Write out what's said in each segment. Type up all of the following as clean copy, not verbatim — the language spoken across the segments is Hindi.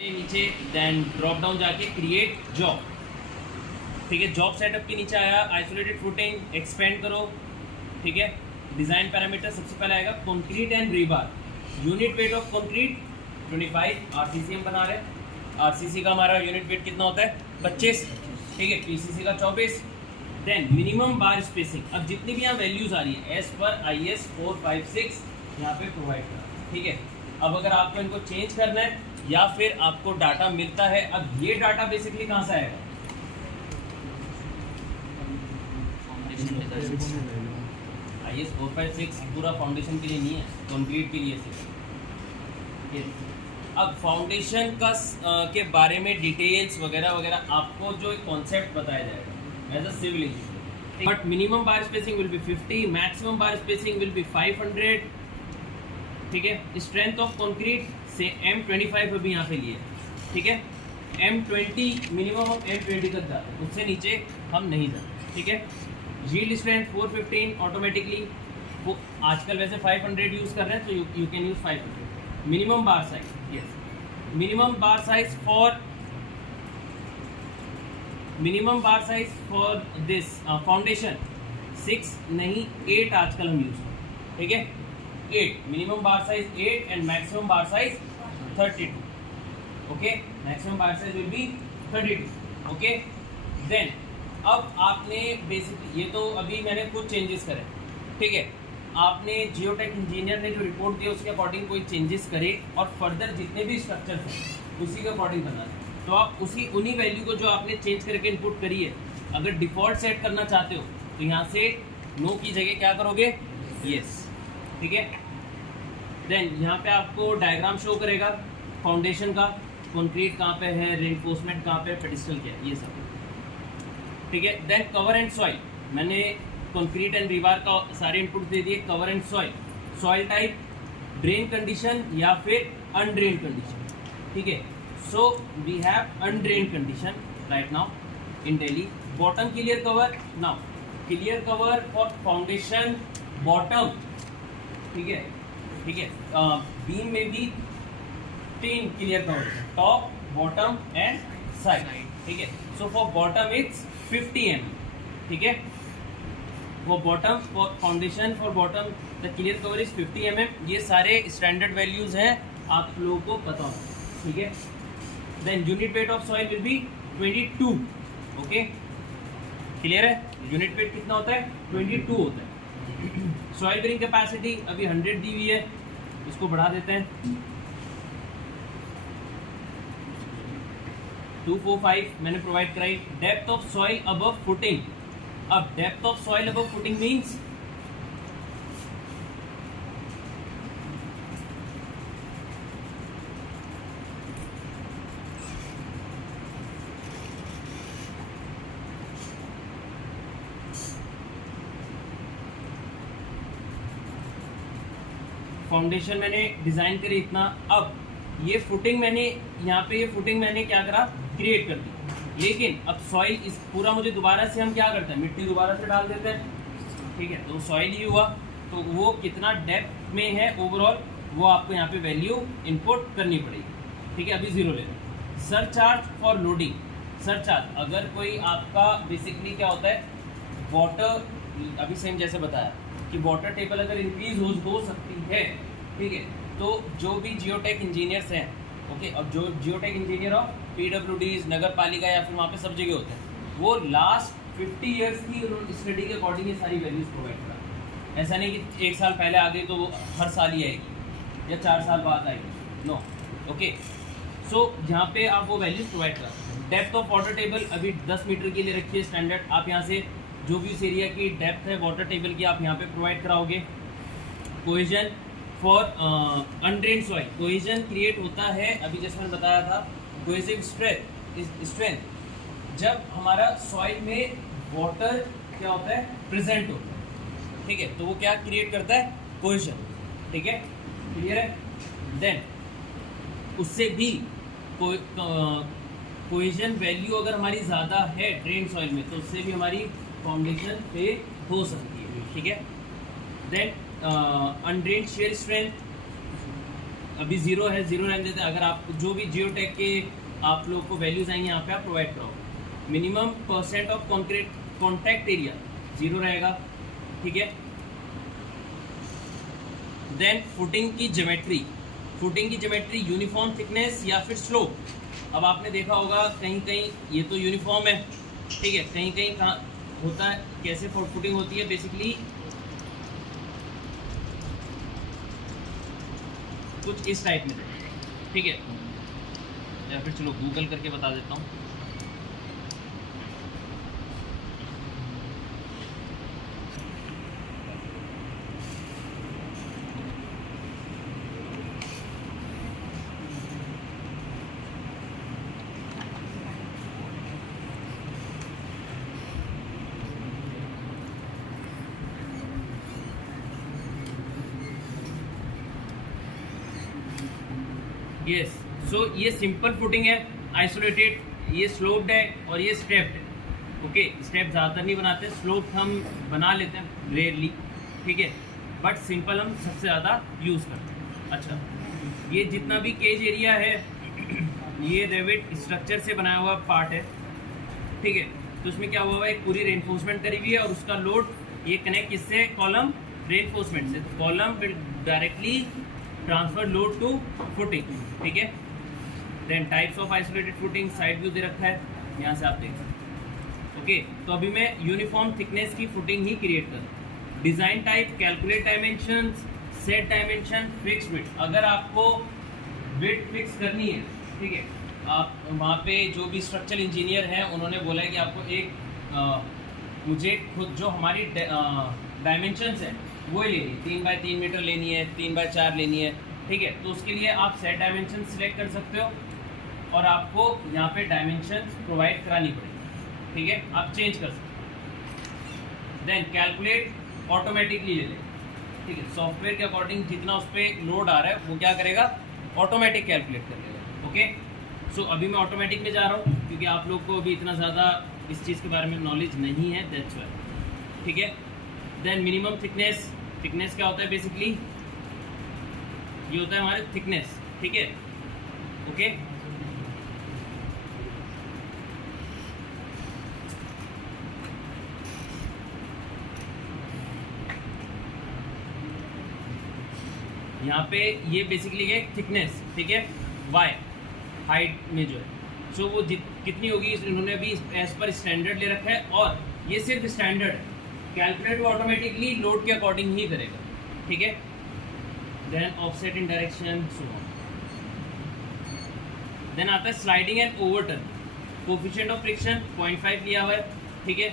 नीचे देन ड्रॉप डाउन जाके क्रिएट जॉब, ठीक है। जॉब सेटअप के नीचे आया आइसोलेटेड फुटिंग, एक्सपेंड करो, ठीक है। डिज़ाइन पैरामीटर सबसे पहले आएगा concrete and rebar. Unit weight of concrete 25, RCC हम बना रहे हैं। आरसीसी का हमारा यूनिट वेट कितना होता है 25, ठीक है। पीसीसी का 24। देन मिनिमम बार स्पेसिंग, अब जितनी भी यहाँ वैल्यूज़ आ रही है एज पर IS 456 यहाँ पे प्रोवाइड करा, ठीक है। अब अगर आपको इनको चेंज करना है या फिर आपको डाटा मिलता है, अब ये डाटा बेसिकली कहाँ से आएगा, IS 456 पूरा फाउंडेशन के लिए नहीं है, कंक्रीट के लिए सिर्फ। अब फाउंडेशन का के बारे में डिटेल्स वगैरह वगैरह आपको जो एक कॉन्सेप्ट बताया जाएगा as a civil engineer, but minimum bar spacing will be 50, maximum bar spacing will be 500, ठीक है। स्ट्रेंथ ऑफ कंक्रीट से M25 अभी यहाँ पे लिए, ठीक है। M20 मिनिमम हम M20 तक जाते हैं, उससे नीचे हम नहीं जाते, ठीक है। यील्ड स्ट्रेंथ 415 ऑटोमेटिकली, वो आजकल वैसे 500 यूज़ कर रहे हैं तो you can use 500। Minimum bar size, yes, minimum bar size for this foundation 6 नहीं 8 आजकल हम यूज़ करते हैं, ठीक है। 8 minimum bar size 8 and maximum bar size 32, okay. Maximum bar size will be 32, okay. Then अब आपने बेसिकली, ये तो अभी मैंने कुछ चेंजेस करे, ठीक है। आपने जियोटेक इंजीनियर ने जो रिपोर्ट दिया उसके अकॉर्डिंग कोई चेंजेस करे और फर्दर जितने भी स्ट्रक्चर्स हैं उसी के अकॉर्डिंग करना है, तो आप उन्हीं वैल्यू को जो आपने चेंज करके इनपुट करी है, अगर डिफ़ॉल्ट सेट करना चाहते हो तो यहाँ से नो की जगह क्या करोगे, यस, ठीक है। देन यहाँ पे आपको डायग्राम शो करेगा फाउंडेशन का, कंक्रीट कहाँ पे है, रेनफोर्समेंट कहाँ पे, पेडिस्टल क्या है, ये सब, ठीक है। देन कवर एंड सॉइल, मैंने कंक्रीट एंड रीबार का सारे इनपुट दे दिए। Cover and soil, soil type, drain condition या फिर अनड्रेन कंडीशन, ठीक है। So we have undrain condition right now in Delhi. Bottom clear cover, now clear cover for foundation bottom, ठीक है, ठीक है। बीम में भी 3 clear cover, top, bottom and side, ठीक है। So for bottom it's 50 mm, ठीक है। वो bottom for foundation for bottom the clear cover is 50 mm। ये सारे स्टैंडर्ड वैल्यूज हैं, आप लोगों को पता हो, ठीक है। Then unit weight of soil will be 22, okay, clear है। यूनिट वेट कितना होता है, 22 होता है। सॉइल बेरिंग कैपेसिटी अभी 100 दी हुई है, इसको बढ़ा देते हैं 245 मैंने प्रोवाइड कराई। Depth of soil above footing, अब depth of soil above footing means foundation मैंने डिजाइन करी इतना, अब ये फुटिंग मैंने यहाँ पे, ये फुटिंग मैंने क्या करा, क्रिएट कर दी। लेकिन अब सॉइल इस पूरा मुझे दोबारा से, हम क्या करते हैं, मिट्टी दोबारा से डाल देते हैं, ठीक है। तो सॉइल ही हुआ, तो वो कितना डेप्थ में है ओवरऑल, वो आपको यहाँ पे वैल्यू इनपुट करनी पड़ेगी, ठीक है। अभी 0 ले लें। सरचार्ज फॉर लोडिंग, सरचार्ज अगर कोई आपका बेसिकली क्या होता है, वाटर, अभी सेम जैसे बताया कि वाटर टेबल अगर इंक्रीज हो सकती है, ठीक है, तो जो भी जियोटेक इंजीनियर्स हैं, ओके, अब जो जियोटेक इंजीनियर ऑफ PWDs, नगर पालिका या फिर वहाँ पे सब जगह होते हैं, वो लास्ट 50 ईयर्स की स्टडी के अकॉर्डिंग ये सारी वैल्यूज प्रोवाइड करा। ऐसा नहीं कि 1 साल पहले आ गई तो वो हर साल ही आएगी या 4 साल बाद आएगी, नो, ओके। सो यहाँ पे आप वो वैल्यूज प्रोवाइड करा। डेप्थ ऑफ वाटर टेबल अभी 10 मीटर के लिए रखिए स्टैंडर्ड, आप यहाँ से जो भी उस एरिया की डेप्थ है वाटर टेबल की आप यहाँ पे प्रोवाइड कराओगे। Cohesion for undrain soil, cohesion create होता है, अभी जैसे मैंने बताया था, कोहेसिव स्ट्रेंथ जब हमारा सॉइल में वाटर क्या होता है, प्रेजेंट होता है, ठीक है, तो वो क्या क्रिएट करता है, कोहेजन, ठीक है, क्लियर है। देन उससे भी कोहेजन वैल्यू अगर हमारी ज़्यादा है ड्रेन सॉइल में, तो उससे भी हमारी फाउंडेशन फेल हो सकती है, ठीक है। देन अनड्रेन शेयर स्ट्रेंथ, अभी 0 है, 0 रहने देते हैं। अगर आप जो भी जियोटेक के आप लोग को वैल्यूज आएंगे यहाँ पे आप प्रोवाइड कराओ। Minimum percent of concrete contact area 0 रहेगा, ठीक है। देन फुटिंग की ज्योमेट्री, फुटिंग की ज्योमेट्री यूनिफॉर्म थिकनेस या फिर स्लोप। अब आपने देखा होगा कहीं कहीं ये तो यूनिफॉर्म है, ठीक है, कहीं कहीं कहाँ होता है, कैसे फुटिंग होती है बेसिकली कुछ इस टाइप में, ठीक है, या फिर चलो गूगल करके बता देता हूँ। यस, सो ये सिंपल फुटिंग है, आइसोलेटेड, ये स्लोप्ड है और ये स्टेप्ड है। ओके, स्टेप ज़्यादातर नहीं बनाते, स्लोप हम बना लेते हैं रेयरली, ठीक है, बट सिंपल हम सबसे ज़्यादा यूज़ करते हैं। अच्छा, ये जितना भी केज एरिया है ये रेविट स्ट्रक्चर से बनाया हुआ पार्ट है, ठीक है। तो उसमें क्या हुआ है, एक पूरी रेनफोर्समेंट करी हुई है और उसका लोड ये कनेक्ट किससे, कॉलम रेनफोर्समेंट से। तो column will directly transfer load to footing, ठीक है। Then types of isolated footing, side view दे रखा है, यहाँ से आप देख सकते हैं। ओके, तो अभी मैं यूनिफॉर्म थिकनेस की फुटिंग ही क्रिएट कर। Design type, calculate dimensions, set dimension, fix width. अगर आपको विड्थ फिक्स करनी है, ठीक है, आप वहाँ पे जो भी स्ट्रक्चरल इंजीनियर हैं उन्होंने बोला है कि आपको एक मुझे खुद जो हमारी डायमेंशंस हैं वो ही लेनी है, 3 बाय 3 मीटर लेनी है, 3 बाय 4 लेनी है, ठीक है। तो उसके लिए आप सेट डायमेंशन सिलेक्ट कर सकते हो और आपको यहाँ पे डायमेंशन प्रोवाइड करानी पड़ेगी, ठीक है, आप चेंज कर सकते हो। देन कैलकुलेट ऑटोमेटिकली ले लें, ठीक है, सॉफ्टवेयर के अकॉर्डिंग जितना उस पर लोड आ रहा है वो क्या करेगा, ऑटोमेटिक कैलकुलेट कर लेगा। ओके, सो अभी मैं ऑटोमेटिक में जा रहा हूँ क्योंकि आप लोग को अभी इतना ज़्यादा इस चीज़ के बारे में नॉलेज नहीं है, दैट्स व्हाई, ठीक है। देन मिनिमम थिकनेस, थिकनेस क्या होता है बेसिकली, ये होता है हमारे थिकनेस, ठीक है। ओके, यहाँ पे ये बेसिकली है थिकनेस, ठीक है, वाई हाइट में जो है, सो वो कितनी होगी इन्होंने अभी एज पर स्टैंडर्ड ले रखा है और ये सिर्फ स्टैंडर्ड है, कैलकुलेट वो ऑटोमेटिकली लोड के अकॉर्डिंग ही करेगा, ठीक है। Then offset in direction, so then आता है sliding and overturn. Coefficient of friction 0.5 लिया हुआ है, ठीक है।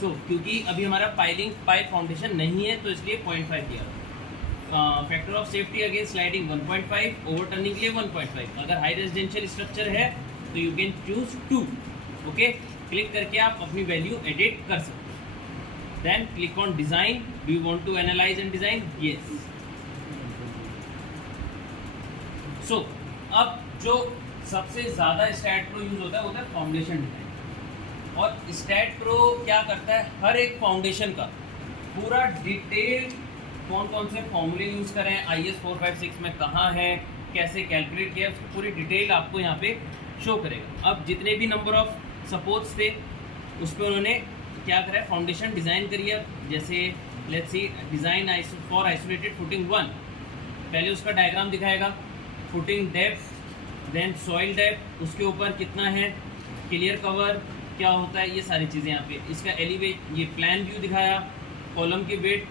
सो क्योंकि अभी हमारा पाइप फाउंडेशन नहीं है तो इसलिए 0.5 लिया हुआ है। Factor of safety against sliding 1.5, overturning के लिए 1.5। अगर हाई रेजिडेंशियल स्ट्रक्चर है तो you can choose 2। Okay, click करके आप अपनी वैल्यू एडिट कर सकते हो। Then click on design, do you want to analyze and design, yes. So अब जो सबसे ज़्यादा स्टैट प्रो यूज होता है वो होता है फाउंडेशन डिजाइन। और स्टैट प्रो क्या करता है, हर एक फाउंडेशन का पूरा डिटेल, कौन कौन से फॉर्मूले यूज़ करें, IS 456 में कहाँ है, कैसे कैलकुलेट किया, उसकी पूरी डिटेल आपको यहाँ पे शो करेगा। अब जितने भी नंबर ऑफ सपोर्ट्स थे उस पर उन्होंने क्या करा है, फाउंडेशन डिज़ाइन करी है। जैसे let's see design for isolated footing 1, पहले उसका डायग्राम दिखाएगा, footing depth, then soil depth, उसके ऊपर कितना है, क्लियर कवर क्या होता है, ये सारी चीज़ें यहाँ पे, इसका एलिवेट, ये प्लान व्यू दिखाया, कॉलम की weight,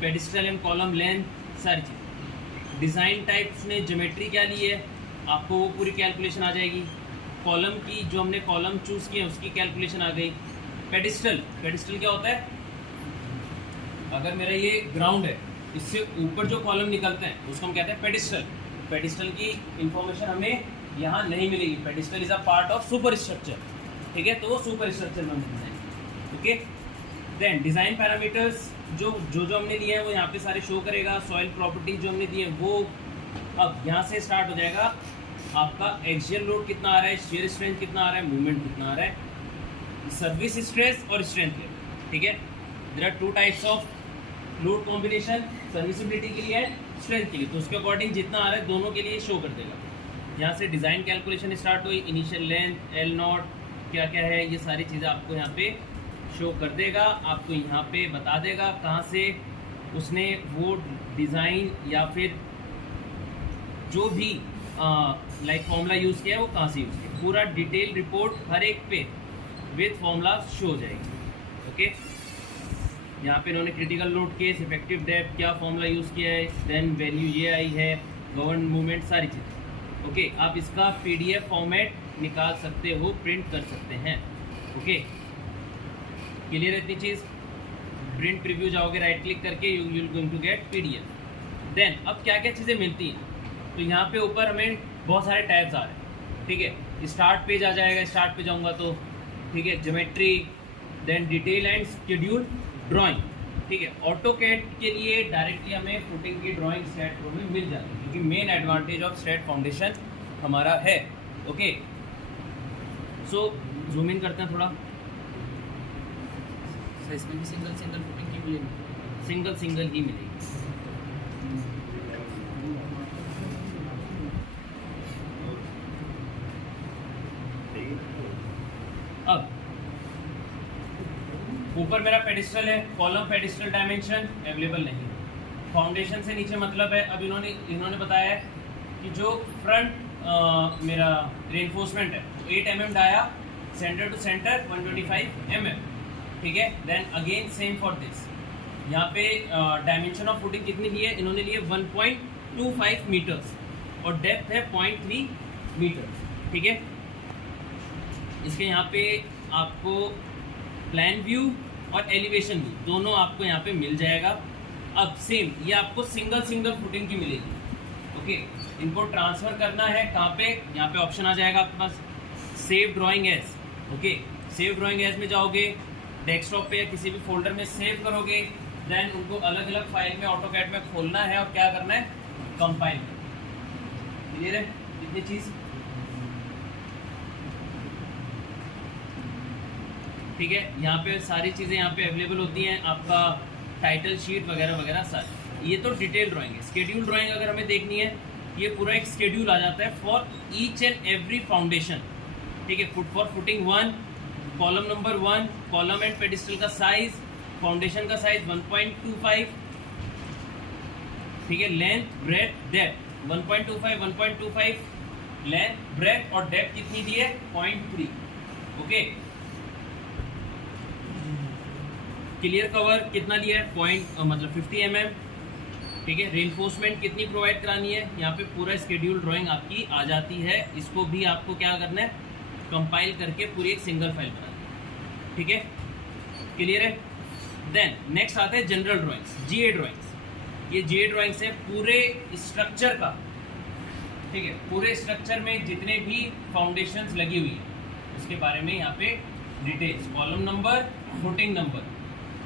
pedestal and column length, सारी चीज़। डिज़ाइन टाइप्स ने ज्योमेट्री क्या ली है, आपको वो पूरी कैलकुलेशन आ जाएगी। कॉलम की जो हमने कॉलम चूज़ किए उसकी कैलकुलेशन आ गई। पेडिस्टल, पेडिस्टल क्या होता है, अगर मेरा ये ग्राउंड है, इससे ऊपर जो कॉलम निकलते हैं उसको हम कहते हैं पेडिस्टल। पेडिस्टल की इंफॉर्मेशन हमें यहाँ नहीं मिलेगी। Pedestal is a part of super structure, ठीक है, तो वो सुपर स्ट्रक्चर में हम design. Okay, then design parameters जो हमने लिए हैं वो यहाँ पे सारे शो करेगा। सॉइल प्रॉपर्टी जो हमने दी है वो अब यहाँ से स्टार्ट हो जाएगा। आपका एक्सियल लोड कितना आ रहा है, शेयर स्ट्रेंथ कितना आ रहा है, मूवमेंट कितना आ रहा है, सर्विस स्ट्रेस और स्ट्रेंथ लेवल, ठीक है। There are 2 types of load combination, serviceability के लिए, स्ट्रेंथ के लिए, तो उसके अकॉर्डिंग जितना आ रहा है दोनों के लिए शो कर देगा। यहाँ से डिज़ाइन कैलकुलेशन स्टार्ट हुई, इनिशियल लेंथ, एल नॉट क्या क्या है, ये सारी चीज़ें आपको यहाँ पे शो कर देगा। आपको यहाँ पे बता देगा कहाँ से उसने वो डिज़ाइन या फिर जो भी लाइक फॉर्मूला यूज़ किया है वो कहाँ से यूज़ किया, पूरा डिटेल रिपोर्ट हर एक पे विथ फॉर्मूला शो हो जाएगी। ओके, यहाँ पे इन्होंने critical load case, effective depth, क्या फॉर्मूला यूज़ किया है, देन वैल्यू ये आई है, गवर्न मूवमेंट, सारी चीज़ें। ओके, आप इसका पीडीएफ फॉर्मेट निकाल सकते हो, प्रिंट कर सकते हैं। ओके, क्लियर है इतनी चीज़। प्रिंट प्रीव्यू जाओगे, राइट क्लिक करके you will going to get PDF. Then अब क्या क्या चीज़ें मिलती हैं, तो यहाँ पे ऊपर हमें बहुत सारे टैब्स आ रहे हैं। ठीक है, स्टार्ट पेज आ जाएगा, स्टार्ट पे जाऊँगा तो ठीक है, geometry, then detail and schedule drawing. ठीक है, ऑटो कैड के लिए डायरेक्टली हमें फुटिंग की ड्राइंग स्ट्रेट प्रो में मिल जाती है, क्योंकि main advantage of straight foundation हमारा है। ओके, सो जूम इन करते हैं थोड़ा। सर इसमें भी सिंगल फुटिंग की मिलेगी? सिंगल ही मिलेगी। अब ऊपर मेरा पेडिस्टल है, कॉलम पेडिस्टल डायमेंशन अवेलेबल नहीं। फाउंडेशन से नीचे मतलब है, अब इन्होंने बताया है कि जो फ्रंट मेरा रेनफोर्समेंट है 8 mm dia, centre to centre 125 mm। ठीक है, then again same for this. यहाँ पे डायमेंशन ऑफ फुटिंग कितनी ली है, इन्होंने लिए 1.25 मीटर्स और डेप्थ है 0.3 मीटर्स। ठीक है, इसके यहाँ पे आपको प्लान व्यू और एलिवेशन व्यू दोनों आपको यहाँ पे मिल जाएगा। अब सेम ये आपको सिंगल फुटिंग की मिलेगी। ओके, इनको ट्रांसफ़र करना है कहाँ पे, यहाँ पे ऑप्शन आ जाएगा आपके पास save drawing as. Okay, save drawing as में जाओगे, डेस्कटॉप पे या किसी भी फोल्डर में सेव करोगे, देन उनको अलग अलग फाइल में ऑटोकैड में खोलना है और क्या करना है, कंपाइल। क्लियर है इतनी चीज़? ठीक है, यहाँ पे सारी चीज़ें यहाँ पे अवेलेबल होती हैं, आपका टाइटल शीट वगैरह वगैरह सारी। ये तो डिटेल ड्राइंग है। स्केड्यूल ड्राइंग अगर हमें देखनी है, ये पूरा एक स्केड्यूल आ जाता है for each and every foundation. ठीक है, for footing 1, column number 1, column and pedestal का साइज, फाउंडेशन का साइज 1.25। ठीक है, length, breadth, depth 1.25 length, breadth और डेप्थ कितनी दी है, 0.3। ओके, क्लियर कवर कितना लिया है, मतलब 50 mm। ठीक है, रेनफोर्समेंट कितनी प्रोवाइड करानी है, यहाँ पे पूरा स्केड्यूल ड्राइंग आपकी आ जाती है। इसको भी आपको क्या करना है, कंपाइल करके पूरी एक सिंगल फाइल बनानी है। ठीक है, क्लियर है। देन नेक्स्ट आता है जनरल ड्राइंग्स, जीए ड्राइंग्स। ये जीए ड्राइंग्स है पूरे स्ट्रक्चर का। ठीक है, पूरे स्ट्रक्चर में जितने भी फाउंडेशंस लगी हुई है उसके बारे में यहाँ पे details, column number, footing number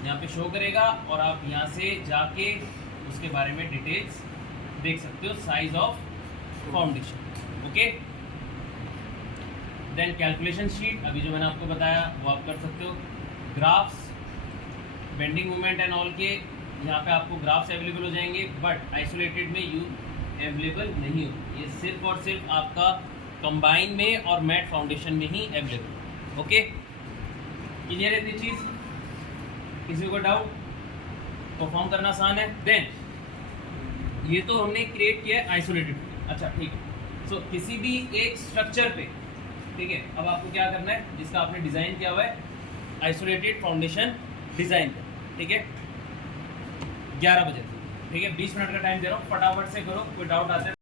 यहाँ पे शो करेगा और आप यहाँ से जाके उसके बारे में डिटेल्स देख सकते हो, size of foundation. Okay, then calculation sheet, अभी जो मैंने आपको बताया वो आप कर सकते हो। Graphs, bending movement and all के यहाँ पे आपको ग्राफ्स अवेलेबल हो जाएंगे, बट आइसोलेटेड में यू अवेलेबल नहीं हो। ये सिर्फ और सिर्फ आपका कंबाइन में और मैट फाउंडेशन में ही अवेलेबल। ओके, क्लियर है इतनी चीज़? किसी को डाउट? परफॉर्म करना आसान है। देन ये तो हमने क्रिएट किया है आइसोलेटेड। अच्छा ठीक है, सो किसी भी एक स्ट्रक्चर पे, ठीक है, अब आपको क्या करना है, जिसका आपने डिज़ाइन किया हुआ है आइसोलेटेड फाउंडेशन डिज़ाइन। ठीक है, 11 बजे, ठीक है, 20 मिनट का टाइम दे रहा हूँ, फटाफट से करो, कोई डाउट आते हैं